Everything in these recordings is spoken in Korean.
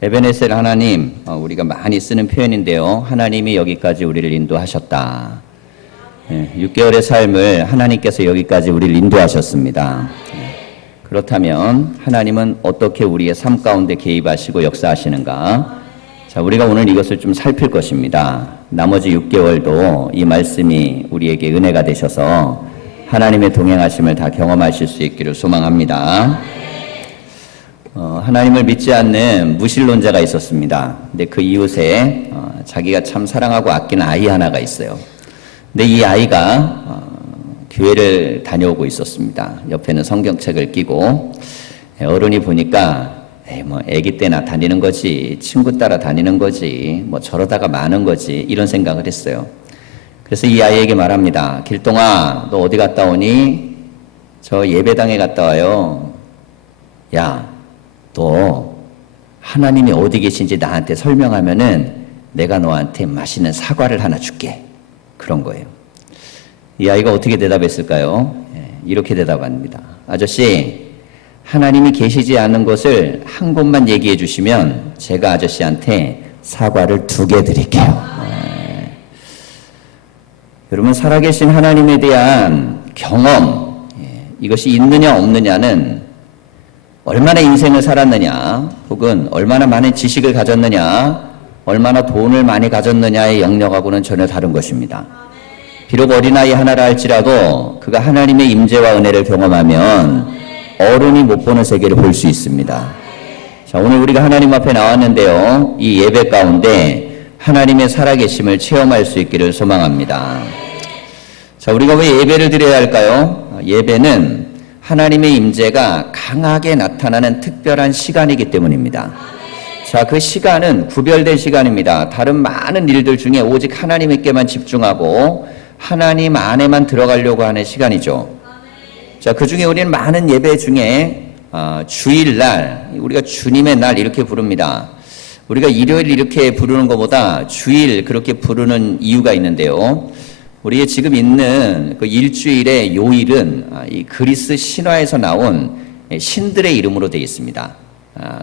에베네셀 하나님, 우리가 많이 쓰는 표현인데요. 하나님이 여기까지 우리를 인도하셨다. 6개월의 삶을 하나님께서 여기까지 우리를 인도하셨습니다. 그렇다면 하나님은 어떻게 우리의 삶 가운데 개입하시고 역사하시는가? 자, 우리가 오늘 이것을 좀 살필 것입니다. 나머지 6개월도 이 말씀이 우리에게 은혜가 되셔서 하나님의 동행하심을 다 경험하실 수 있기를 소망합니다. 하나님을 믿지 않는 무신론자가 있었습니다. 근데 그 이웃에 자기가 참 사랑하고 아끼는 아이 하나가 있어요. 근데 이 아이가 교회를 다녀오고 있었습니다. 옆에는 성경책을 끼고 어른이 보니까 뭐 아기 때나 다니는 거지, 친구 따라 다니는 거지, 뭐 저러다가 마는 거지, 이런 생각을 했어요. 그래서 이 아이에게 말합니다. 길동아, 너 어디 갔다 오니? 저 예배당에 갔다 와요. 야, 너 하나님이 어디 계신지 나한테 설명하면은 내가 너한테 맛있는 사과를 하나 줄게. 그런 거예요. 이 아이가 어떻게 대답했을까요? 이렇게 대답합니다. 아저씨, 하나님이 계시지 않는 것을 한 곳만 얘기해 주시면 제가 아저씨한테 사과를 2개 드릴게요. 여러분, 살아계신 하나님에 대한 경험, 이것이 있느냐 없느냐는 얼마나 인생을 살았느냐, 혹은 얼마나 많은 지식을 가졌느냐, 얼마나 돈을 많이 가졌느냐의 영역하고는 전혀 다른 것입니다. 비록 어린아이 하나라 할지라도 그가 하나님의 임재와 은혜를 경험하면 어른이 못 보는 세계를 볼 수 있습니다. 자, 오늘 우리가 하나님 앞에 나왔는데요. 이 예배 가운데 하나님의 살아계심을 체험할 수 있기를 소망합니다. 자, 우리가 왜 예배를 드려야 할까요? 예배는 하나님의 임재가 강하게 나타나는 특별한 시간이기 때문입니다. 자, 그 시간은 구별된 시간입니다. 다른 많은 일들 중에 오직 하나님께만 집중하고 하나님 안에만 들어가려고 하는 시간이죠. 자, 그 중에 우리는 많은 예배 중에 주일날, 우리가 주님의 날 이렇게 부릅니다. 우리가 일요일 이렇게 부르는 것보다 주일 그렇게 부르는 이유가 있는데요. 우리의 지금 있는 그 일주일의 요일은 이 그리스 신화에서 나온 신들의 이름으로 되어 있습니다.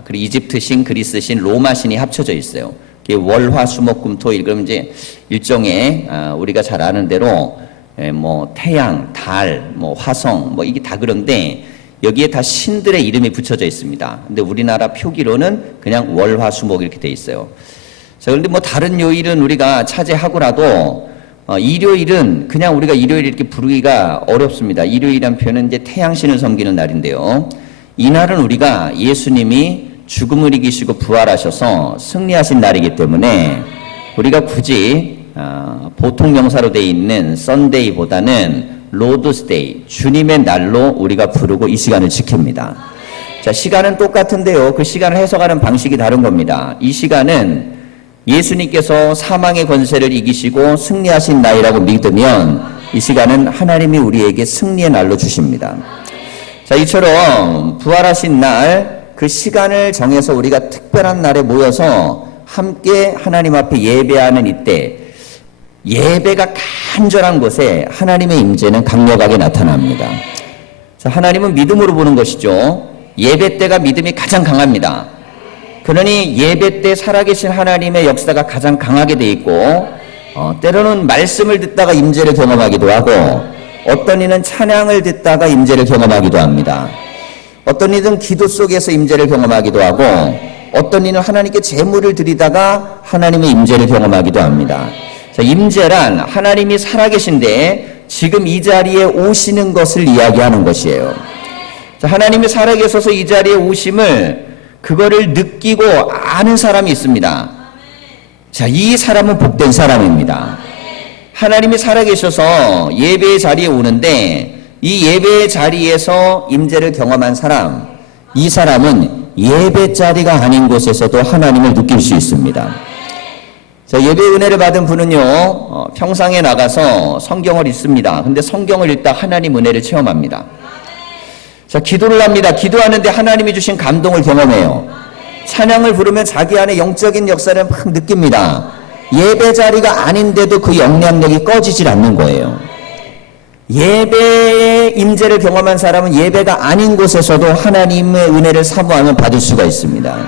그리고 이집트 신, 그리스 신, 로마 신이 합쳐져 있어요. 월, 화, 수, 목, 금, 토일. 그럼 이제 일종의 우리가 잘 아는 대로 뭐 태양, 달, 뭐 화성, 뭐 이게 다 그런데 여기에 다 신들의 이름이 붙여져 있습니다. 근데 우리나라 표기로는 그냥 월, 화, 수, 목 이렇게 돼 있어요. 자, 그런데 뭐 다른 요일은 우리가 차지하고라도 일요일은 그냥 우리가 일요일 이렇게 부르기가 어렵습니다. 일요일이란 표현은 이제 태양신을 섬기는 날인데요. 이 날은 우리가 예수님이 죽음을 이기시고 부활하셔서 승리하신 날이기 때문에 우리가 굳이 보통 명사로 되어 있는 썬데이보다는 로드스데이, 주님의 날로 우리가 부르고 이 시간을 지킵니다. 자, 시간은 똑같은데요. 그 시간을 해석하는 방식이 다른 겁니다. 이 시간은 예수님께서 사망의 권세를 이기시고 승리하신 날이라고 믿으면 이 시간은 하나님이 우리에게 승리의 날로 주십니다. 자, 이처럼 부활하신 날, 그 시간을 정해서 우리가 특별한 날에 모여서 함께 하나님 앞에 예배하는 이때 예배가 간절한 곳에 하나님의 임재는 강력하게 나타납니다. 자, 하나님은 믿음으로 보는 것이죠. 예배 때가 믿음이 가장 강합니다. 그러니 예배 때 살아계신 하나님의 역사가 가장 강하게 돼 있고 때로는 말씀을 듣다가 임재를 경험하기도 하고 어떤 이는 찬양을 듣다가 임재를 경험하기도 합니다. 어떤 이는 기도 속에서 임재를 경험하기도 하고 어떤 이는 하나님께 제물을 드리다가 하나님의 임재를 경험하기도 합니다. 자, 임재란 하나님이 살아계신데 지금 이 자리에 오시는 것을 이야기하는 것이에요. 자, 하나님이 살아계셔서 이 자리에 오심을 그거를 느끼고 아는 사람이 있습니다. 자, 이 사람은 복된 사람입니다. 하나님이 살아계셔서 예배의 자리에 오는데 이 예배의 자리에서 임재를 경험한 사람, 이 사람은 예배 자리가 아닌 곳에서도 하나님을 느낄 수 있습니다. 자, 예배 은혜를 받은 분은요, 평상에 나가서 성경을 읽습니다. 근데 성경을 읽다 하나님 은혜를 체험합니다. 자, 기도를 합니다. 기도하는데 하나님이 주신 감동을 경험해요. 찬양을 부르면 자기 안에 영적인 역사를 막 느낍니다. 예배 자리가 아닌데도 그 영향력이 꺼지질 않는 거예요. 예배의 임재를 경험한 사람은 예배가 아닌 곳에서도 하나님의 은혜를 사모하면 받을 수가 있습니다.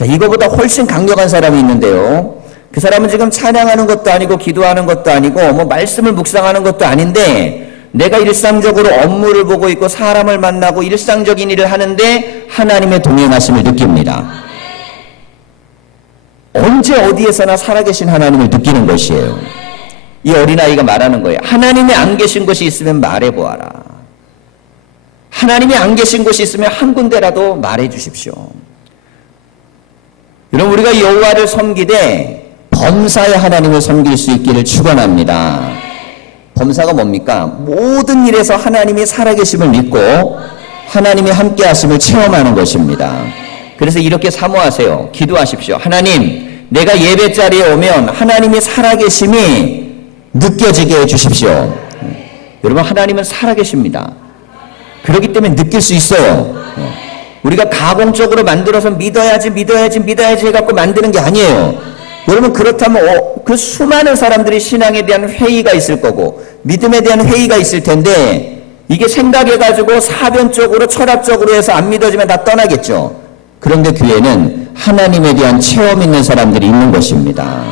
자, 이거보다 훨씬 강력한 사람이 있는데요. 그 사람은 지금 찬양하는 것도 아니고 기도하는 것도 아니고 뭐 말씀을 묵상하는 것도 아닌데 내가 일상적으로 업무를 보고 있고 사람을 만나고 일상적인 일을 하는데 하나님의 동행하심을 느낍니다. 언제 어디에서나 살아계신 하나님을 느끼는 것이에요. 이 어린아이가 말하는 거예요. 하나님이 안 계신 곳이 있으면 말해보아라. 하나님이 안 계신 곳이 있으면 한 군데라도 말해 주십시오. 여러분, 우리가 여호와를 섬기되 범사의 하나님을 섬길 수 있기를 축원합니다. 범사가 뭡니까? 모든 일에서 하나님이 살아계심을 믿고 하나님이 함께 하심을 체험하는 것입니다. 그래서 이렇게 사모하세요. 기도하십시오. 하나님, 내가 예배 자리에 오면 하나님이 살아계심이 느껴지게 해주십시오. 여러분, 하나님은 살아계십니다. 그렇기 때문에 느낄 수 있어요. 우리가 가공적으로 만들어서 믿어야지 해갖고 만드는 게 아니에요. 여러분, 그렇다면 그 수많은 사람들이 신앙에 대한 회의가 있을 거고 믿음에 대한 회의가 있을 텐데 이게 생각해가지고 사변적으로 철학적으로 해서 안 믿어지면 다 떠나겠죠. 그런데 교회는 하나님에 대한 체험 있는 사람들이 있는 것입니다.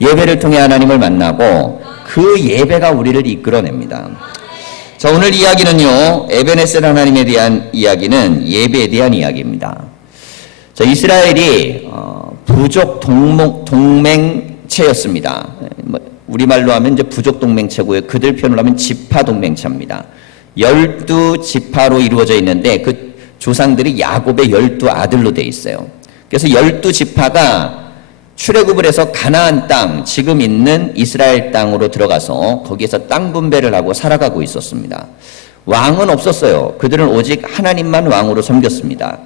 예배를 통해 하나님을 만나고 그 예배가 우리를 이끌어냅니다. 자, 오늘 이야기는요, 에베네셀 하나님에 대한 이야기는 예배에 대한 이야기입니다. 자, 이스라엘이 부족 동맹체였습니다. 우리말로 하면 이제 부족 동맹체고요. 그들 편으로 하면 지파 동맹체입니다. 12지파로 이루어져 있는데 그 조상들이 야곱의 12아들로 돼 있어요. 그래서 12지파가 출애굽을 해서 가나안 땅, 지금 있는 이스라엘 땅으로 들어가서 거기에서 땅 분배를 하고 살아가고 있었습니다. 왕은 없었어요. 그들은 오직 하나님만 왕으로 섬겼습니다.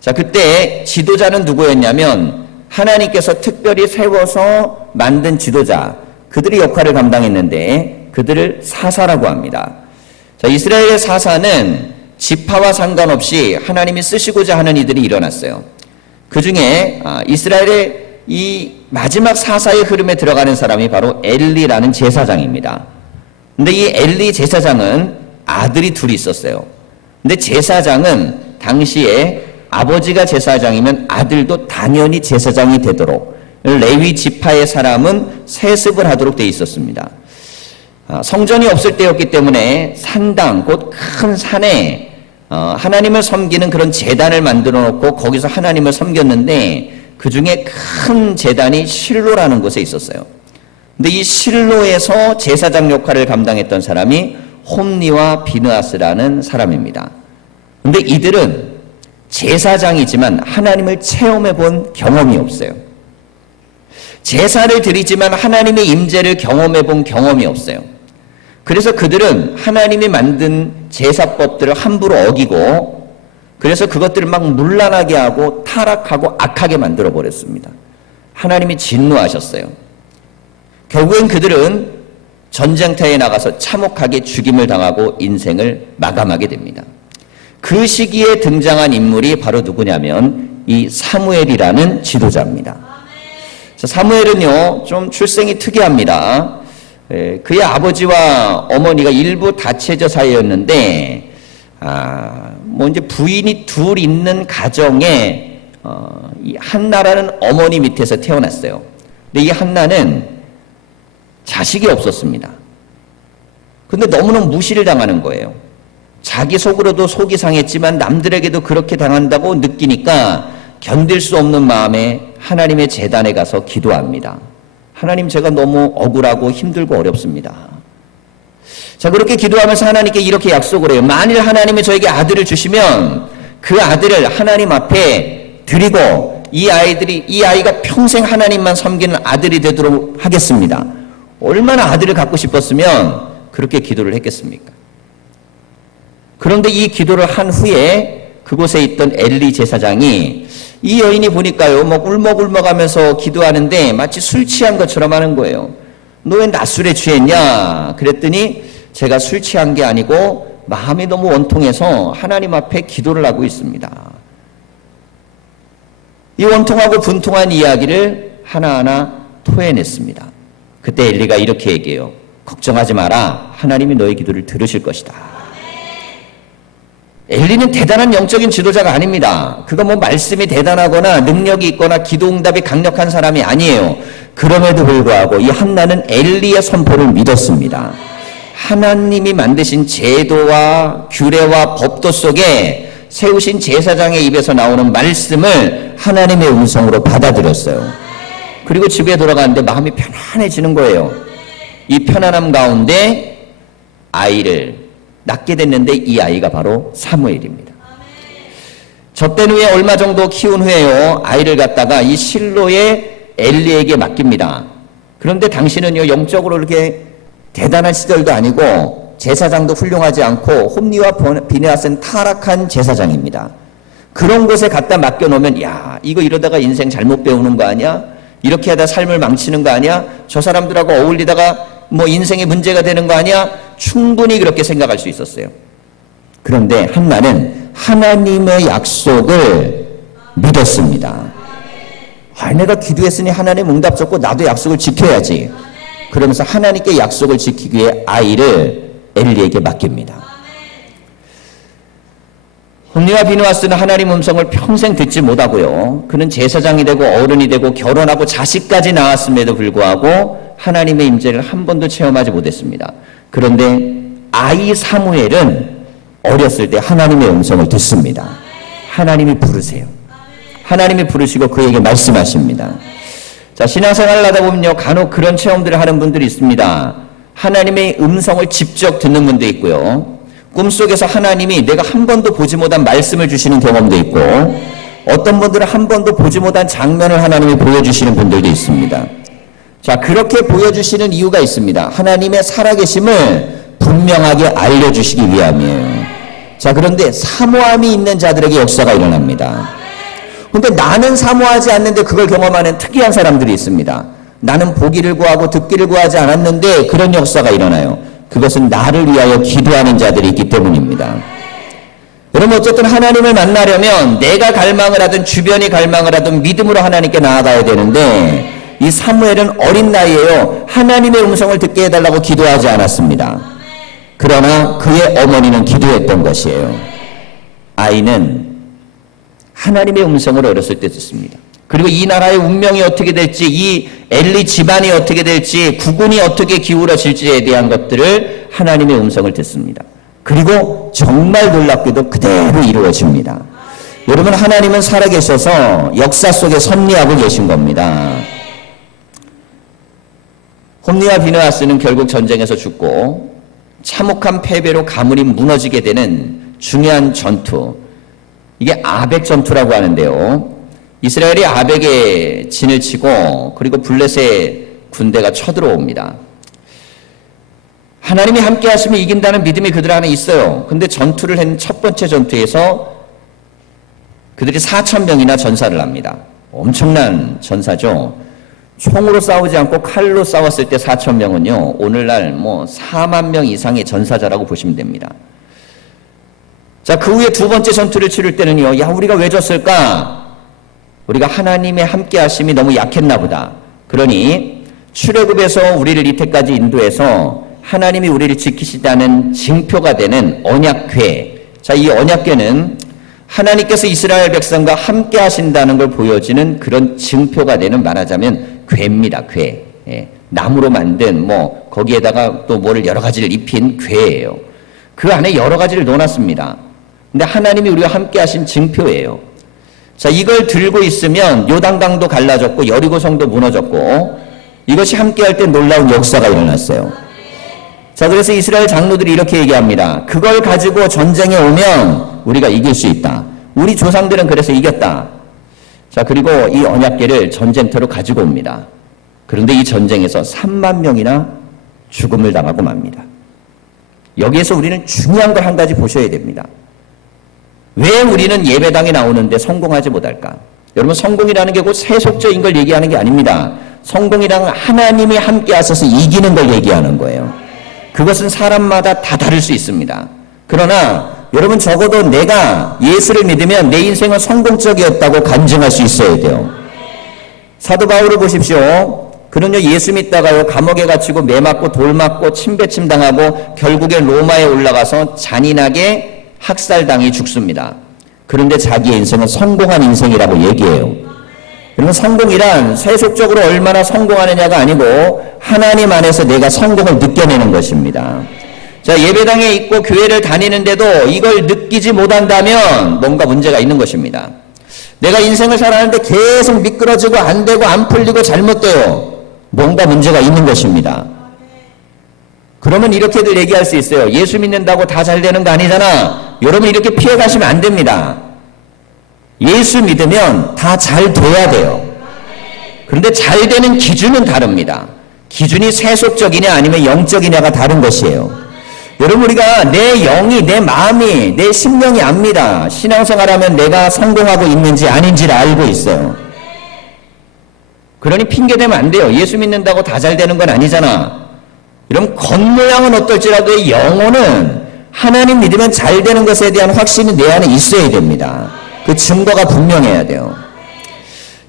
자, 그때 지도자는 누구였냐면 하나님께서 특별히 세워서 만든 지도자, 그들의 역할을 감당했는데 그들을 사사라고 합니다. 자, 이스라엘의 사사는 지파와 상관없이 하나님이 쓰시고자 하는 이들이 일어났어요. 그 중에 이스라엘의 이 마지막 사사의 흐름에 들어가는 사람이 바로 엘리라는 제사장입니다. 근데 이 엘리 제사장은 아들이 둘이 있었어요. 근데 제사장은 당시에 아버지가 제사장이면 아들도 당연히 제사장이 되도록 레위 지파의 사람은 세습을 하도록 돼 있었습니다. 성전이 없을 때였기 때문에 산당, 곧 큰 산에 하나님을 섬기는 그런 제단을 만들어 놓고 거기서 하나님을 섬겼는데 그 중에 큰 제단이 실로라는 곳에 있었어요. 근데 이 실로에서 제사장 역할을 감당했던 사람이 홈리와 비느하스라는 사람입니다. 근데 이들은 제사장이지만 하나님을 체험해 본 경험이 없어요. 제사를 드리지만 하나님의 임재를 경험해 본 경험이 없어요. 그래서 그들은 하나님이 만든 제사법들을 함부로 어기고 그래서 그것들을 막 문란하게 하고 타락하고 악하게 만들어 버렸습니다. 하나님이 진노하셨어요. 결국엔 그들은 전쟁터에 나가서 참혹하게 죽임을 당하고 인생을 마감하게 됩니다. 그 시기에 등장한 인물이 바로 누구냐면 이 사무엘이라는 지도자입니다. 사무엘은요, 좀 출생이 특이합니다. 그의 아버지와 어머니가 일부 다체제 사이였는데, 뭐 이제 부인이 둘 있는 가정에 이 한나라는 어머니 밑에서 태어났어요. 근데 이 한나는 자식이 없었습니다. 근데 너무너무 무시를 당하는 거예요. 자기 속으로도 속이 상했지만 남들에게도 그렇게 당한다고 느끼니까 견딜 수 없는 마음에 하나님의 제단에 가서 기도합니다. 하나님, 제가 너무 억울하고 힘들고 어렵습니다. 자, 그렇게 기도하면서 하나님께 이렇게 약속을 해요. 만일 하나님이 저에게 아들을 주시면 그 아들을 하나님 앞에 드리고 이 아이가 평생 하나님만 섬기는 아들이 되도록 하겠습니다. 얼마나 아들을 갖고 싶었으면 그렇게 기도를 했겠습니까? 그런데 이 기도를 한 후에 그곳에 있던 엘리 제사장이 이 여인이 보니까요, 뭐 울먹울먹하면서 기도하는데 마치 술 취한 것처럼 하는 거예요. 너 왜 낮술에 취했냐? 그랬더니 제가 술 취한 게 아니고 마음이 너무 원통해서 하나님 앞에 기도를 하고 있습니다. 이 원통하고 분통한 이야기를 하나하나 토해냈습니다. 그때 엘리가 이렇게 얘기해요. 걱정하지 마라. 하나님이 너의 기도를 들으실 것이다. 엘리는 대단한 영적인 지도자가 아닙니다. 그거 뭐 말씀이 대단하거나 능력이 있거나 기도응답이 강력한 사람이 아니에요. 그럼에도 불구하고 이 한나는 엘리의 선포를 믿었습니다. 하나님이 만드신 제도와 규례와 법도 속에 세우신 제사장의 입에서 나오는 말씀을 하나님의 음성으로 받아들였어요. 그리고 집에 돌아가는데 마음이 편안해지는 거예요. 이 편안함 가운데 아이를 낳게 됐는데 이 아이가 바로 사무엘입니다. 젖된 후에 얼마 정도 키운 후에요, 아이를 갖다가 이 실로의 엘리에게 맡깁니다. 그런데 당신은요, 영적으로 이렇게 대단한 시절도 아니고 제사장도 훌륭하지 않고 홈리와 비느하스는 타락한 제사장입니다. 그런 곳에 갖다 맡겨놓으면 야, 이거 이러다가 인생 잘못 배우는 거 아니야? 이렇게 하다 삶을 망치는 거 아니야? 저 사람들하고 어울리다가 뭐 인생에 문제가 되는 거 아니야? 충분히 그렇게 생각할 수 있었어요. 그런데 한나는 하나님의 약속을 믿었습니다. 아, 내가 기도했으니 하나님 응답 줬고 나도 약속을 지켜야지. 그러면서 하나님께 약속을 지키기 위해 아이를 엘리에게 맡깁니다. 홈리와 비느하스는 하나님 음성을 평생 듣지 못하고요, 그는 제사장이 되고 어른이 되고 결혼하고 자식까지 낳았음에도 불구하고 하나님의 임재를 한 번도 체험하지 못했습니다. 그런데 아이 사무엘은 어렸을 때 하나님의 음성을 듣습니다. 하나님이 부르세요. 하나님이 부르시고 그에게 말씀하십니다. 자, 신앙생활을 하다 보면요, 간혹 그런 체험들을 하는 분들이 있습니다. 하나님의 음성을 직접 듣는 분도 있고요, 꿈속에서 하나님이 내가 한 번도 보지 못한 말씀을 주시는 경험도 있고, 어떤 분들은 한 번도 보지 못한 장면을 하나님이 보여주시는 분들도 있습니다. 자, 그렇게 보여주시는 이유가 있습니다. 하나님의 살아계심을 분명하게 알려주시기 위함이에요. 자, 그런데 사모함이 있는 자들에게 역사가 일어납니다. 근데 나는 사모하지 않는데 그걸 경험하는 특이한 사람들이 있습니다. 나는 보기를 구하고 듣기를 구하지 않았는데 그런 역사가 일어나요. 그것은 나를 위하여 기도하는 자들이 있기 때문입니다. 여러분, 어쨌든 하나님을 만나려면 내가 갈망을 하든 주변이 갈망을 하든 믿음으로 하나님께 나아가야 되는데, 이 사무엘은 어린 나이에요, 하나님의 음성을 듣게 해달라고 기도하지 않았습니다. 그러나 그의 어머니는 기도했던 것이에요. 아이는 하나님의 음성을 어렸을 때 듣습니다. 그리고 이 나라의 운명이 어떻게 될지, 이 엘리 집안이 어떻게 될지, 국군이 어떻게 기울어질지에 대한 것들을 하나님의 음성을 듣습니다. 그리고 정말 놀랍게도 그대로 이루어집니다. 여러분, 하나님은 살아계셔서 역사 속에 섭리하고 계신 겁니다. 홈리와 비느하스는 결국 전쟁에서 죽고 참혹한 패배로 가문이 무너지게 되는 중요한 전투, 이게 아벡 전투라고 하는데요, 이스라엘이 아벡에 진을 치고 그리고 블레셋의 군대가 쳐들어옵니다. 하나님이 함께 하시면 이긴다는 믿음이 그들 안에 있어요. 근데 전투를 한 첫 번째 전투에서 그들이 4,000명이나 전사를 합니다. 엄청난 전사죠. 총으로 싸우지 않고 칼로 싸웠을 때 4,000명은요, 오늘날 뭐 4만 명 이상의 전사자라고 보시면 됩니다. 자, 그 후에 두 번째 전투를 치를 때는요, 야, 우리가 왜 졌을까? 우리가 하나님의 함께 하심이 너무 약했나 보다. 그러니 출애굽에서 우리를 이때까지 인도해서 하나님이 우리를 지키시다는 징표가 되는 언약궤. 자, 이 언약궤는 하나님께서 이스라엘 백성과 함께 하신다는 걸 보여지는 그런 징표가 되는, 말하자면 궤입니다. 궤. 예, 나무로 만든 뭐 거기에다가 또 뭐를 여러 가지를 입힌 궤예요. 그 안에 여러 가지를 넣어놨습니다. 근데 하나님이 우리와 함께 하신 징표예요. 자, 이걸 들고 있으면 요단강도 갈라졌고 여리고성도 무너졌고, 이것이 함께할 때 놀라운 역사가 일어났어요. 자, 그래서 이스라엘 장로들이 이렇게 얘기합니다. 그걸 가지고 전쟁에 오면 우리가 이길 수 있다. 우리 조상들은 그래서 이겼다. 자, 그리고 이 언약궤를 전쟁터로 가지고 옵니다. 그런데 이 전쟁에서 3만 명이나 죽음을 당하고 맙니다. 여기에서 우리는 중요한 걸 한 가지 보셔야 됩니다. 왜 우리는 예배당에 나오는데 성공하지 못할까? 여러분, 성공이라는 게 곧 세속적인 걸 얘기하는 게 아닙니다. 성공이란 하나님이 함께 하셔서 이기는 걸 얘기하는 거예요. 그것은 사람마다 다 다를 수 있습니다. 그러나 여러분, 적어도 내가 예수를 믿으면 내 인생은 성공적이었다고 간증할 수 있어야 돼요. 사도 바울을 보십시오. 그는요, 예수 믿다가요, 감옥에 갇히고 매 맞고 돌 맞고 침배침 당하고 결국엔 로마에 올라가서 잔인하게 학살당해 죽습니다. 그런데 자기의 인생은 성공한 인생이라고 얘기해요. 그러면 성공이란 세속적으로 얼마나 성공하느냐가 아니고 하나님 안에서 내가 성공을 느껴내는 것입니다. 자, 예배당에 있고 교회를 다니는데도 이걸 느끼지 못한다면 뭔가 문제가 있는 것입니다. 내가 인생을 살아가는데 계속 미끄러지고 안 되고 안 풀리고 잘못돼요. 뭔가 문제가 있는 것입니다. 그러면 이렇게들 얘기할 수 있어요. 예수 믿는다고 다 잘 되는 거 아니잖아. 여러분 이렇게 피해가시면 안 됩니다. 예수 믿으면 다 잘 돼야 돼요. 그런데 잘 되는 기준은 다릅니다. 기준이 세속적이냐 아니면 영적이냐가 다른 것이에요. 여러분 우리가 내 영이 내 마음이 내 심령이 압니다. 신앙생활하면 내가 성공하고 있는지 아닌지를 알고 있어요. 그러니 핑계대면 안 돼요. 예수 믿는다고 다 잘 되는 건 아니잖아. 이런 겉모양은 어떨지라도 영혼은 하나님 믿으면 잘 되는 것에 대한 확신이 내 안에 있어야 됩니다. 그 증거가 분명해야 돼요.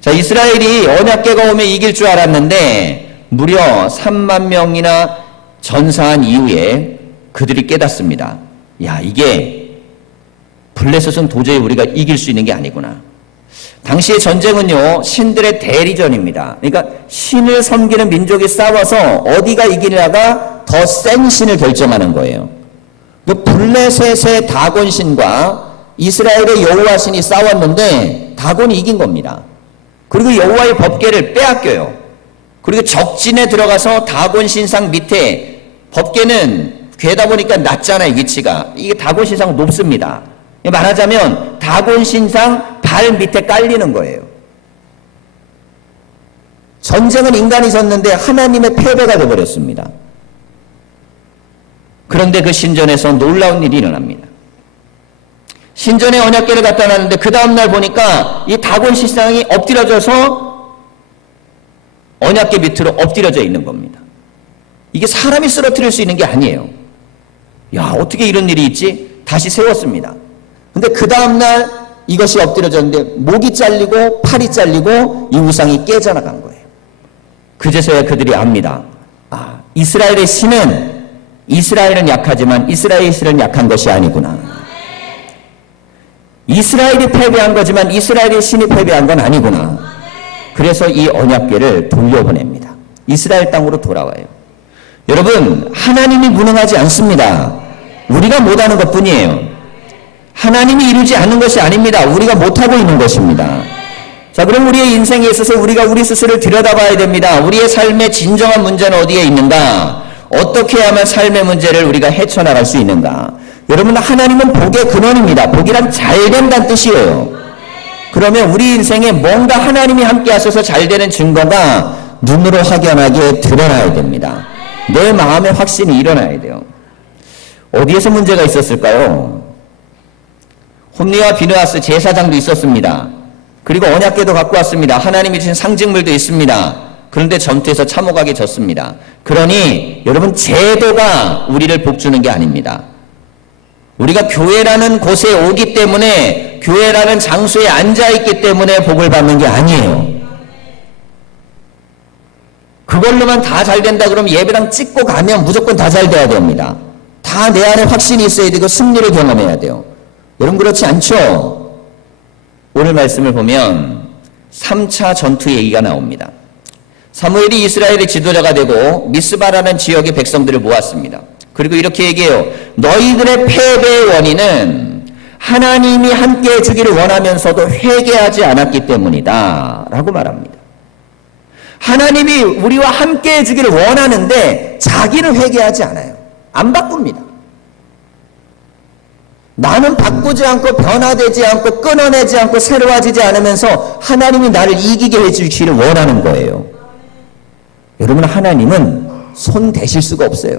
자, 이스라엘이 언약궤가 오면 이길 줄 알았는데 무려 3만 명이나 전사한 이후에 그들이 깨닫습니다. 야, 이게 블레셋은 도저히 우리가 이길 수 있는 게 아니구나. 당시의 전쟁은요, 신들의 대리전입니다. 그러니까 신을 섬기는 민족이 싸워서 어디가 이기냐가 더 센 신을 결정하는 거예요. 그 블레셋의 다곤신과 이스라엘의 여호와 신이 싸웠는데 다곤이 이긴 겁니다. 그리고 여호와의 법궤를 빼앗겨요. 그리고 적진에 들어가서 다곤 신상 밑에 법궤는 괴다 보니까 낮잖아요, 위치가. 이게 다곤 신상 높습니다. 말하자면 다곤 신상 발 밑에 깔리는 거예요. 전쟁은 인간이 졌는데 하나님의 패배가 되어버렸습니다. 그런데 그 신전에서 놀라운 일이 일어납니다. 신전에 언약궤를 갖다 놨는데 그 다음날 보니까 이 다곤 신상이 엎드려져서 언약궤 밑으로 엎드려져 있는 겁니다. 이게 사람이 쓰러뜨릴 수 있는 게 아니에요. 야, 어떻게 이런 일이 있지? 다시 세웠습니다. 근데 그 다음날 이것이 엎드려졌는데 목이 잘리고 팔이 잘리고 이 우상이 깨져나간 거예요. 그제서야 그들이 압니다. 아, 이스라엘의 신은 이스라엘은 약하지만 이스라엘의 신은 약한 것이 아니구나. 이스라엘이 패배한 거지만 이스라엘의 신이 패배한 건 아니구나. 그래서 이 언약궤를 돌려보냅니다. 이스라엘 땅으로 돌아와요. 여러분, 하나님이 무능하지 않습니다. 우리가 못하는 것뿐이에요. 하나님이 이루지 않는 것이 아닙니다. 우리가 못하고 있는 것입니다. 자, 그럼 우리의 인생에 있어서 우리가 우리 스스로를 들여다봐야 됩니다. 우리의 삶의 진정한 문제는 어디에 있는가? 어떻게 하면 삶의 문제를 우리가 헤쳐나갈 수 있는가? 여러분, 하나님은 복의 근원입니다. 복이란 잘 된다는 뜻이에요. 그러면 우리 인생에 뭔가 하나님이 함께 하셔서 잘 되는 증거가 눈으로 확연하게 드러나야 됩니다. 내 마음의 확신이 일어나야 돼요. 어디에서 문제가 있었을까요? 홈리와 비느하스 제사장도 있었습니다. 그리고 언약궤도 갖고 왔습니다. 하나님이 주신 상징물도 있습니다. 그런데 전투에서 참혹하게 졌습니다. 그러니 여러분, 제도가 우리를 복주는 게 아닙니다. 우리가 교회라는 곳에 오기 때문에, 교회라는 장소에 앉아있기 때문에 복을 받는 게 아니에요. 그걸로만 다 잘 된다 그러면 예배당 찍고 가면 무조건 다 잘 돼야 됩니다. 다 내 안에 확신이 있어야 되고 승리를 경험해야 돼요. 여러분, 그렇지 않죠? 오늘 말씀을 보면 3차 전투 얘기가 나옵니다. 사무엘이 이스라엘의 지도자가 되고 미스바라는 지역의 백성들을 모았습니다. 그리고 이렇게 얘기해요. 너희들의 패배의 원인은 하나님이 함께 해주기를 원하면서도 회개하지 않았기 때문이다 라고 말합니다. 하나님이 우리와 함께 해주기를 원하는데 자기는 회개하지 않아요. 안 바꿉니다. 나는 바꾸지 않고 변화되지 않고 끊어내지 않고 새로워지지 않으면서 하나님이 나를 이기게 해주시기를 원하는 거예요. 여러분, 하나님은 손 대실 수가 없어요.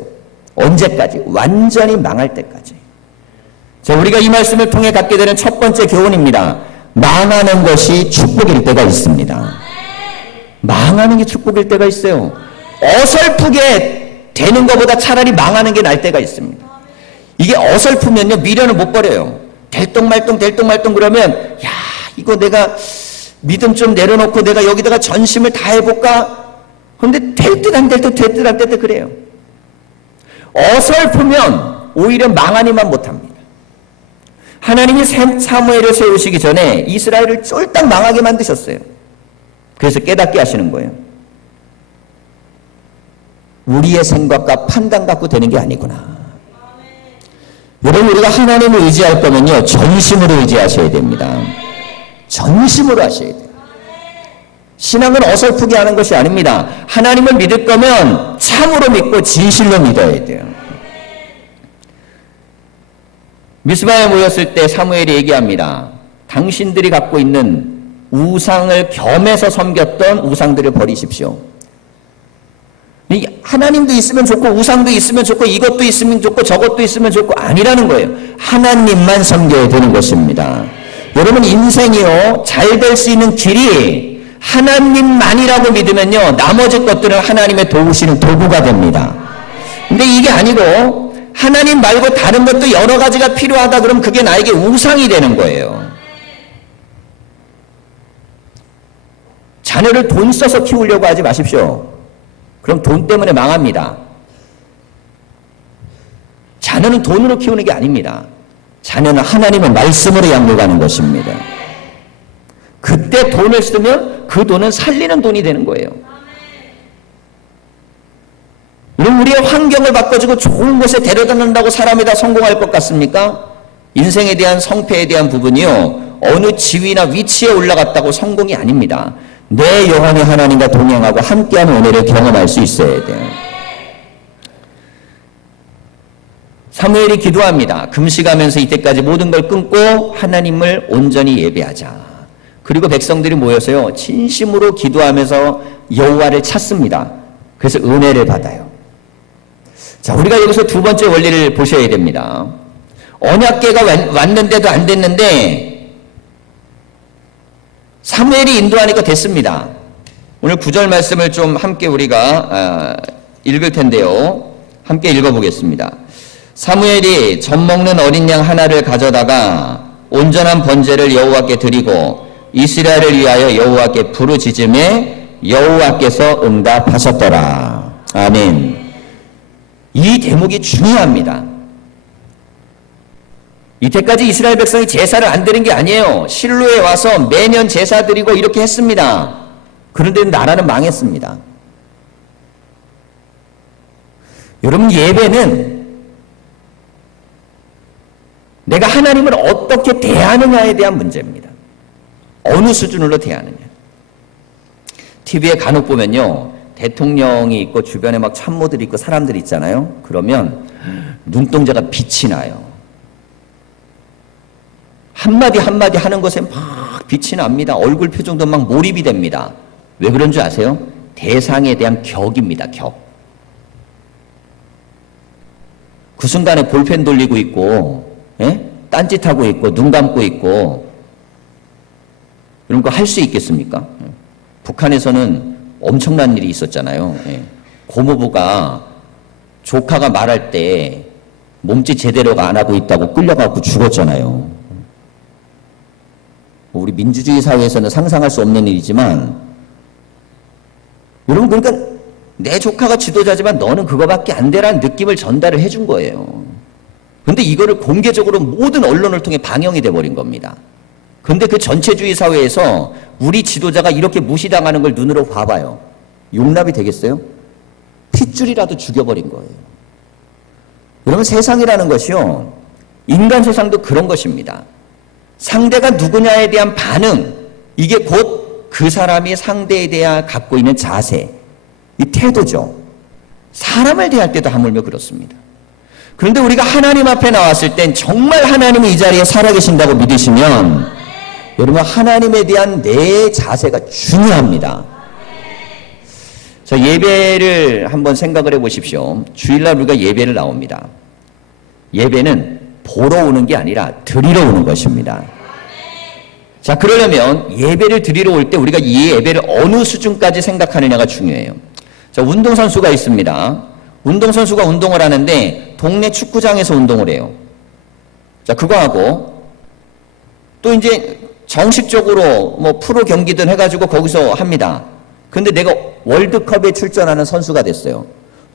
언제까지? 완전히 망할 때까지. 자, 우리가 이 말씀을 통해 갖게 되는 첫 번째 교훈입니다. 망하는 것이 축복일 때가 있습니다. 망하는 게 축복일 때가 있어요. 어설프게 되는 것보다 차라리 망하는 게 나을 때가 있습니다. 이게 어설프면요, 미련을 못 버려요. 될똥말똥 그러면, 야, 이거 내가 믿음 좀 내려놓고 내가 여기다가 전심을 다 해볼까? 그런데 될 듯 안 될 듯, 될 듯 안 될 듯 그래요. 어설프면 오히려 망하니만 못합니다. 하나님이 사무엘을 세우시기 전에 이스라엘을 쫄딱 망하게 만드셨어요. 그래서 깨닫게 하시는 거예요. 우리의 생각과 판단 갖고 되는 게 아니구나. 여러분, 우리가 하나님을 의지할 거면요, 전심으로 의지하셔야 됩니다. 전심으로 하셔야 돼요. 신앙은 어설프게 하는 것이 아닙니다. 하나님을 믿을 거면 참으로 믿고 진실로 믿어야 돼요. 미스바에 모였을 때 사무엘이 얘기합니다. 당신들이 갖고 있는 우상을 겸해서 섬겼던 우상들을 버리십시오. 하나님도 있으면 좋고 우상도 있으면 좋고 이것도 있으면 좋고 저것도 있으면 좋고 아니라는 거예요. 하나님만 섬겨야 되는 것입니다. 여러분, 인생이요, 잘 될 수 있는 길이 하나님만이라고 믿으면요, 나머지 것들은 하나님의 도우시는 도구가 됩니다. 근데 이게 아니고 하나님 말고 다른 것도 여러 가지가 필요하다 그러면 그게 나에게 우상이 되는 거예요. 자녀를 돈 써서 키우려고 하지 마십시오. 그럼 돈 때문에 망합니다. 자녀는 돈으로 키우는 게 아닙니다. 자녀는 하나님의 말씀으로 양육하는 것입니다. 그때 돈을 쓰면 그 돈은 살리는 돈이 되는 거예요. 우리의 환경을 바꿔주고 좋은 곳에 데려다 놓는다고 사람이 다 성공할 것 같습니까? 인생에 대한 성패에 대한 부분이요, 어느 지위나 위치에 올라갔다고 성공이 아닙니다. 내 영혼이 하나님과 동행하고 함께하는 은혜를 경험할 수 있어야 돼요. 사무엘이 기도합니다. 금식하면서 이때까지 모든 걸 끊고 하나님을 온전히 예배하자. 그리고 백성들이 모여서요, 진심으로 기도하면서 여호와를 찾습니다. 그래서 은혜를 받아요. 자, 우리가 여기서 두 번째 원리를 보셔야 됩니다. 언약궤가 왔는데도 안 됐는데 사무엘이 인도하니까 됐습니다. 오늘 9절 말씀을 좀 함께 우리가 읽을 텐데요. 함께 읽어보겠습니다. 사무엘이 젖 먹는 어린 양 하나를 가져다가 온전한 번제를 여호와께 드리고 이스라엘을 위하여 여호와께 부르짖음에 여호와께서 응답하셨더라. 아멘. 이 대목이 중요합니다. 이때까지 이스라엘 백성이 제사를 안 드린 게 아니에요. 실로에 와서 매년 제사 드리고 이렇게 했습니다. 그런데 나라는 망했습니다. 여러분, 예배는 내가 하나님을 어떻게 대하느냐에 대한 문제입니다. 어느 수준으로 대하느냐. TV에 간혹 보면요, 대통령이 있고 주변에 막 참모들이 있고 사람들이 있잖아요. 그러면 눈동자가 빛이 나요. 한마디 한마디 하는 것에 막 빛이 납니다. 얼굴 표정도 막 몰입이 됩니다. 왜 그런 줄 아세요? 대상에 대한 격입니다. 격. 그 순간에 볼펜 돌리고 있고, 딴짓하고 있고, 눈 감고 있고, 이런 거 할 수 있겠습니까? 북한에서는 엄청난 일이 있었잖아요. 고모부가 조카가 말할 때 몸짓 제대로가 안 하고 있다고 끌려가고 죽었잖아요. 우리 민주주의 사회에서는 상상할 수 없는 일이지만, 여러분, 그러니까 내 조카가 지도자지만 너는 그거밖에 안 되라는 느낌을 전달을 해준 거예요. 그런데 이거를 공개적으로 모든 언론을 통해 방영이 돼버린 겁니다. 그런데 그 전체주의 사회에서 우리 지도자가 이렇게 무시당하는 걸 눈으로 봐봐요. 용납이 되겠어요? 핏줄이라도 죽여버린 거예요. 여러분, 세상이라는 것이요, 인간 세상도 그런 것입니다. 상대가 누구냐에 대한 반응, 이게 곧 그 사람이 상대에 대해 갖고 있는 자세, 이 태도죠. 사람을 대할 때도 하물며 그렇습니다. 그런데 우리가 하나님 앞에 나왔을 땐 정말 하나님이 이 자리에 살아계신다고 믿으시면 여러분, 하나님에 대한 내 자세가 중요합니다. 자, 예배를 한번 생각을 해보십시오. 주일날 우리가 예배를 나옵니다. 예배는 보러 오는 게 아니라 드리러 오는 것입니다. 자, 그러려면 예배를 드리러 올 때 우리가 이 예배를 어느 수준까지 생각하느냐가 중요해요. 자, 운동선수가 있습니다. 운동선수가 운동을 하는데 동네 축구장에서 운동을 해요. 자, 그거 하고 또 이제 정식적으로 뭐 프로 경기든 해가지고 거기서 합니다. 근데 내가 월드컵에 출전하는 선수가 됐어요.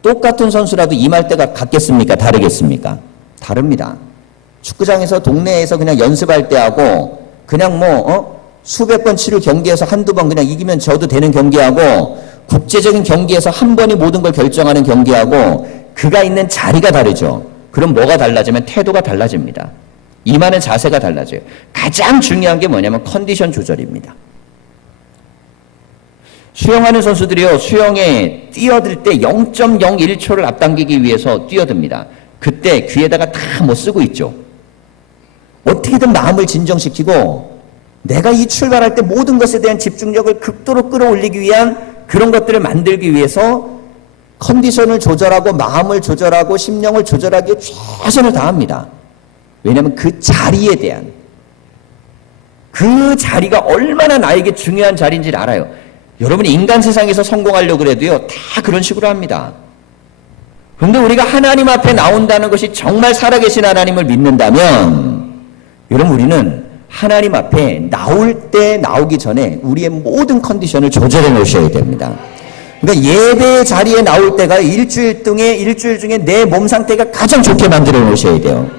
똑같은 선수라도 임할 때가 같겠습니까? 다르겠습니까? 다릅니다. 축구장에서 동네에서 그냥 연습할 때 하고 그냥 수백 번 치를 경기에서 한두 번 그냥 이기면 져도 되는 경기하고 국제적인 경기에서 한 번이 모든 걸 결정하는 경기하고 그가 있는 자리가 다르죠. 그럼 뭐가 달라지면 태도가 달라집니다. 임하는 자세가 달라져요. 가장 중요한 게 뭐냐면 컨디션 조절입니다. 수영하는 선수들이요, 수영에 뛰어들 때 0.01초를 앞당기기 위해서 뛰어듭니다. 그때 귀에다가 다 쓰고 있죠. 어떻게든 마음을 진정시키고 내가 이 출발할 때 모든 것에 대한 집중력을 극도로 끌어올리기 위한 그런 것들을 만들기 위해서 컨디션을 조절하고 마음을 조절하고 심령을 조절하기에 최선을 다합니다. 왜냐하면 그 자리에 대한 그 자리가 얼마나 나에게 중요한 자리인지를 알아요. 여러분이 인간 세상에서 성공하려고 그래도요, 다 그런 식으로 합니다. 그런데 우리가 하나님 앞에 나온다는 것이 정말 살아계신 하나님을 믿는다면 여러분 우리는 하나님 앞에 나오기 전에 우리의 모든 컨디션을 조절해 놓으셔야 됩니다. 그러니까 예배 자리에 나올 때가 일주일 중에 내 몸 상태가 가장 좋게 만들어 놓으셔야 돼요.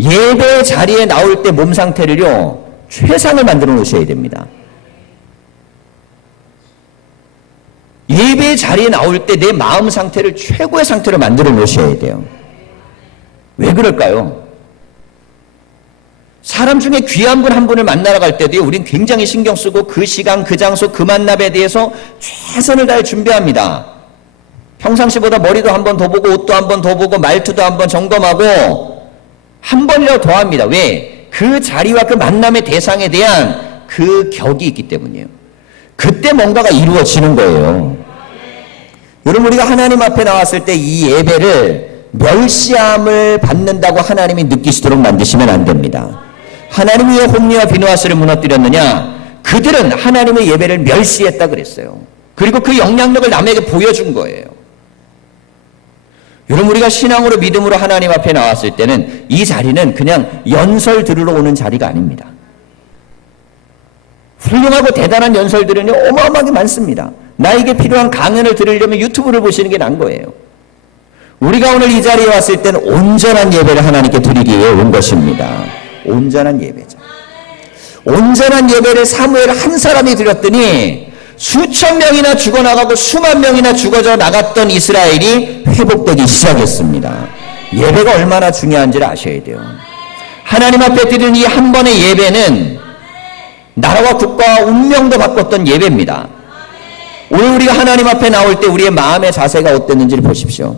예배 자리에 나올 때 몸 상태를요, 최상을 만들어 놓으셔야 됩니다. 예배 자리에 나올 때 내 마음 상태를 최고의 상태로 만들어 놓으셔야 돼요. 왜 그럴까요? 사람 중에 귀한 분 한 분을 만나러 갈 때도요, 우린 굉장히 신경 쓰고 그 시간, 그 장소, 그 만남에 대해서 최선을 다해 준비합니다. 평상시보다 머리도 한 번 더 보고 옷도 한 번 더 보고 말투도 한 번 점검하고 한 번이라도 더 합니다. 왜? 그 자리와 그 만남의 대상에 대한 그 격이 있기 때문이에요. 그때 뭔가가 이루어지는 거예요. 여러분 우리가 하나님 앞에 나왔을 때 이 예배를 멸시함을 받는다고 하나님이 느끼시도록 만드시면 안 됩니다. 하나님이 왜 홈리와 비누아스를 무너뜨렸느냐? 그들은 하나님의 예배를 멸시했다 그랬어요. 그리고 그 영향력을 남에게 보여준 거예요. 여러분 우리가 신앙으로 믿음으로 하나님 앞에 나왔을 때는 이 자리는 그냥 연설 들으러 오는 자리가 아닙니다. 훌륭하고 대단한 연설들은 어마어마하게 많습니다. 나에게 필요한 강연을 들으려면 유튜브를 보시는 게 나은 거예요. 우리가 오늘 이 자리에 왔을 때는 온전한 예배를 하나님께 드리기 위해 온 것입니다. 온전한 예배죠. 온전한 예배를 사무엘 한 사람이 드렸더니 수천 명이나 죽어나가고 수만 명이나 죽어져 나갔던 이스라엘이 회복되기 시작했습니다. 예배가 얼마나 중요한지를 아셔야 돼요. 하나님 앞에 드리는 이 한 번의 예배는 나라와 국가와 운명도 바꿨던 예배입니다. 오늘 우리가 하나님 앞에 나올 때 우리의 마음의 자세가 어땠는지를 보십시오.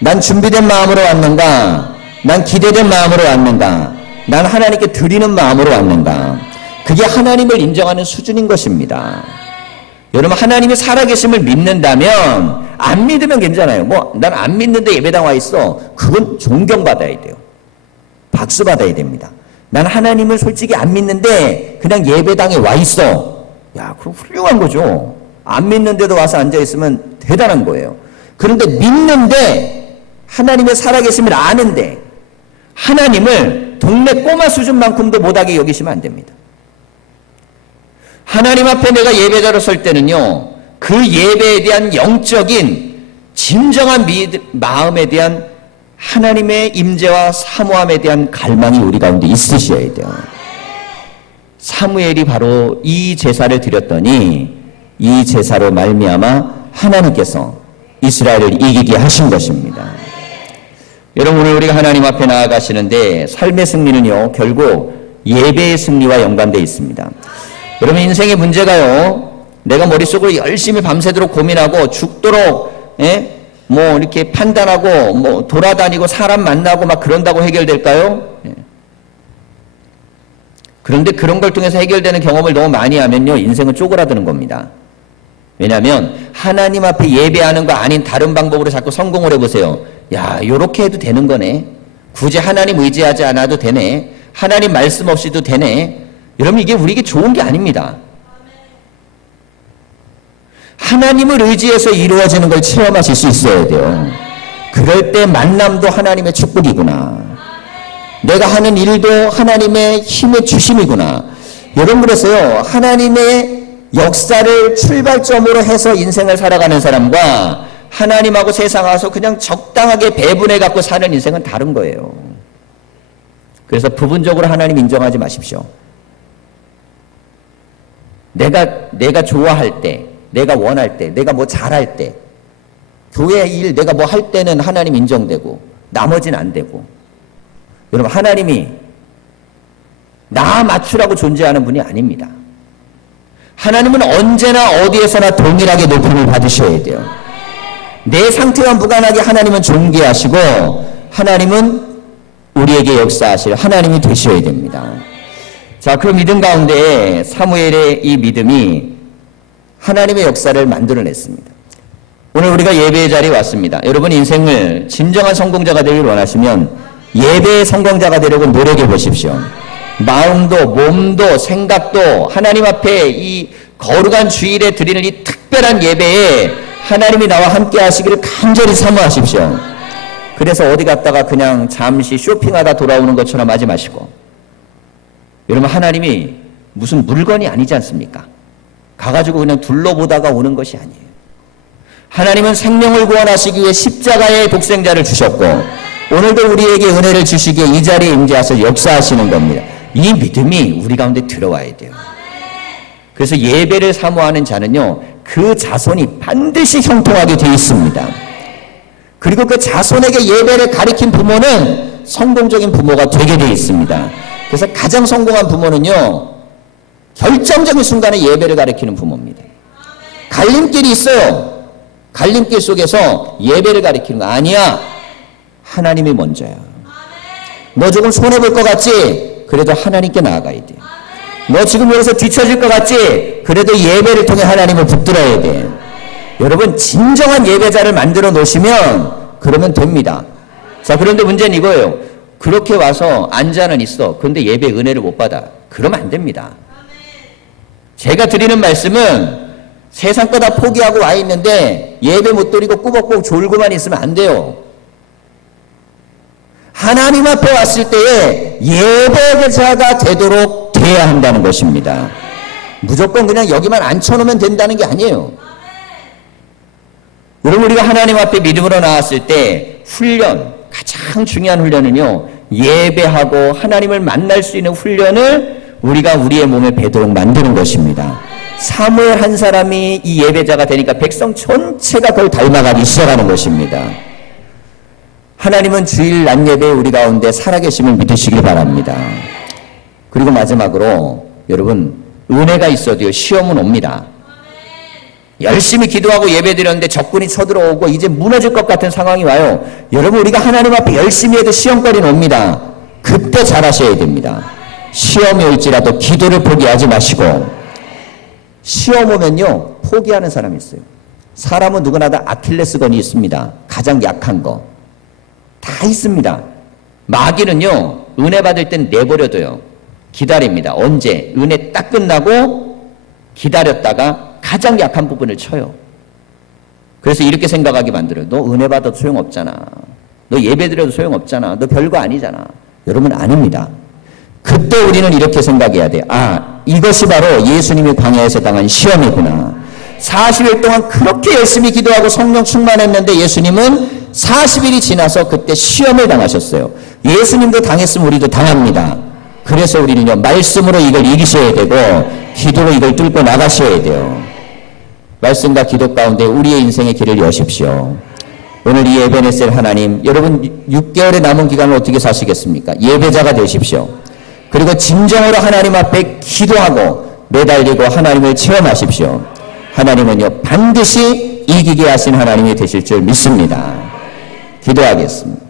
난 준비된 마음으로 왔는가? 난 기대된 마음으로 왔는가? 난 하나님께 드리는 마음으로 왔는가? 그게 하나님을 인정하는 수준인 것입니다. 여러분 하나님이 살아계심을 믿는다면 안 믿으면 괜찮아요. 난 안 믿는데 예배당 와 있어. 그건 존경받아야 돼요. 박수 받아야 됩니다. 난 하나님을 솔직히 안 믿는데 그냥 예배당에 와 있어. 야, 그럼 훌륭한 거죠. 안 믿는데도 와서 앉아있으면 대단한 거예요. 그런데 믿는데 하나님의 살아계심을 아는데 하나님을 동네 꼬마 수준만큼도 못하게 여기시면 안 됩니다. 하나님 앞에 내가 예배자로 설 때는요, 그 예배에 대한 영적인 진정한 마음에 대한 하나님의 임재와 사모함에 대한 갈망이 우리 가운데 있으셔야 돼요. 사무엘이 바로 이 제사를 드렸더니 이 제사로 말미암아 하나님께서 이스라엘을 이기게 하신 것입니다. 여러분 오늘 우리가 하나님 앞에 나아가시는데 삶의 승리는요 결국 예배의 승리와 연관되어 있습니다. 여러분 인생의 문제가요 내가 머릿속으로 열심히 밤새도록 고민하고 죽도록 이렇게 판단하고 돌아다니고 사람 만나고 막 그런다고 해결될까요? 그런데 그런 걸 통해서 해결되는 경험을 너무 많이 하면요 인생은 쪼그라드는 겁니다. 왜냐하면 하나님 앞에 예배하는 거 아닌 다른 방법으로 자꾸 성공을 해보세요. 야, 요렇게 해도 되는 거네. 굳이 하나님 의지하지 않아도 되네. 하나님 말씀 없이도 되네. 여러분 이게 우리에게 좋은 게 아닙니다. 하나님을 의지해서 이루어지는 걸 체험하실 수 있어야 돼요. 그럴 때 만남도 하나님의 축복이구나. 내가 하는 일도 하나님의 힘의 주심이구나. 여러분 그래서요 하나님의 역사를 출발점으로 해서 인생을 살아가는 사람과 하나님하고 세상 와서 그냥 적당하게 배분해 갖고 사는 인생은 다른 거예요. 그래서 부분적으로 하나님 인정하지 마십시오. 내가 좋아할 때, 내가 원할 때, 내가 뭐 잘할 때, 교회 일 내가 뭐 할 때는 하나님 인정되고 나머지는 안 되고. 여러분, 하나님이 나 맞추라고 존재하는 분이 아닙니다. 하나님은 언제나 어디에서나 동일하게 높임을 받으셔야 돼요. 내 상태와 무관하게 하나님은 존귀하시고 하나님은 우리에게 역사하실 하나님이 되셔야 됩니다. 자, 그 믿음 가운데 사무엘의 이 믿음이 하나님의 역사를 만들어냈습니다. 오늘 우리가 예배의 자리에 왔습니다. 여러분, 인생을 진정한 성공자가 되길 원하시면 예배의 성공자가 되려고 노력해 보십시오. 마음도 몸도 생각도 하나님 앞에 이 거룩한 주일에 드리는 이 특별한 예배에 하나님이 나와 함께 하시기를 간절히 사모하십시오. 그래서 어디 갔다가 그냥 잠시 쇼핑하다 돌아오는 것처럼 하지 마시고, 여러분, 하나님이 무슨 물건이 아니지 않습니까? 가가지고 그냥 둘러보다가 오는 것이 아니에요. 하나님은 생명을 구원하시기 위해 십자가의 독생자를 주셨고 오늘도 우리에게 은혜를 주시기에 이 자리에 임재하셔서 역사하시는 겁니다. 이 믿음이 우리 가운데 들어와야 돼요. 그래서 예배를 사모하는 자는요, 그 자손이 반드시 형통하게 되어 있습니다. 그리고 그 자손에게 예배를 가리킨 부모는 성공적인 부모가 되게 되어 있습니다. 그래서 가장 성공한 부모는요, 결정적인 순간에 예배를 가리키는 부모입니다. 갈림길이 있어요. 갈림길 속에서 예배를 가리키는 거 아니야. 하나님이 먼저야. 너 조금 손해볼 것 같지? 그래도 하나님께 나아가야 돼. 너 지금 여기서 뒤처질 것 같지? 그래도 예배를 통해 하나님을 붙들어야 돼. 여러분, 진정한 예배자를 만들어 놓으시면 그러면 됩니다. 자, 그런데 문제는 이거예요. 그렇게 와서 앉아는 있어. 그런데 예배 은혜를 못 받아. 그러면 안 됩니다. 제가 드리는 말씀은 세상 거 다 포기하고 와 있는데 예배 못 드리고 꾸벅꾸벅 졸고만 있으면 안 돼요. 하나님 앞에 왔을 때에 예배자가 되도록 돼야 한다는 것입니다. 무조건 그냥 여기만 앉혀놓으면 된다는 게 아니에요. 여러분, 우리가 하나님 앞에 믿음으로 나왔을 때 훈련, 가장 중요한 훈련은요, 예배하고 하나님을 만날 수 있는 훈련을 우리가 우리의 몸에 배도록 만드는 것입니다. 사무엘 한 사람이 이 예배자가 되니까 백성 전체가 그걸 닮아가기 시작하는 것입니다. 하나님은 주일 낮 예배에 우리 가운데 살아계심을 믿으시길 바랍니다. 그리고 마지막으로 여러분, 은혜가 있어도요, 시험은 옵니다. 열심히 기도하고 예배드렸는데 적군이 쳐들어오고 이제 무너질 것 같은 상황이 와요. 여러분, 우리가 하나님 앞에 열심히 해도 시험거리는 옵니다. 그때 잘하셔야 됩니다. 시험이 올지라도 기도를 포기하지 마시고, 시험 오면요, 포기하는 사람이 있어요. 사람은 누구나 다 아킬레스건이 있습니다. 가장 약한 거 다 있습니다. 마귀는요, 은혜 받을 땐 내버려둬요. 기다립니다. 언제? 은혜 딱 끝나고 기다렸다가 가장 약한 부분을 쳐요. 그래서 이렇게 생각하게 만들어요. 너 은혜 받아도 소용없잖아. 너 예배드려도 소용없잖아. 너 별거 아니잖아. 여러분, 아닙니다. 그때 우리는 이렇게 생각해야 돼요. 아, 이것이 바로 예수님이 광야에서 당한 시험이구나. 40일 동안 그렇게 열심히 기도하고 성령 충만했는데 예수님은 40일이 지나서 그때 시험을 당하셨어요. 예수님도 당했으면 우리도 당합니다. 그래서 우리는요, 말씀으로 이걸 이기셔야 되고 기도로 이걸 뚫고 나가셔야 돼요. 말씀과 기도 가운데 우리의 인생의 길을 여십시오. 오늘 이 에베네셀 하나님, 여러분 6개월의 남은 기간을 어떻게 사시겠습니까? 예배자가 되십시오. 그리고 진정으로 하나님 앞에 기도하고 매달리고 하나님을 체험하십시오. 하나님은요, 반드시 이기게 하신 하나님이 되실 줄 믿습니다. 기도하겠습니다.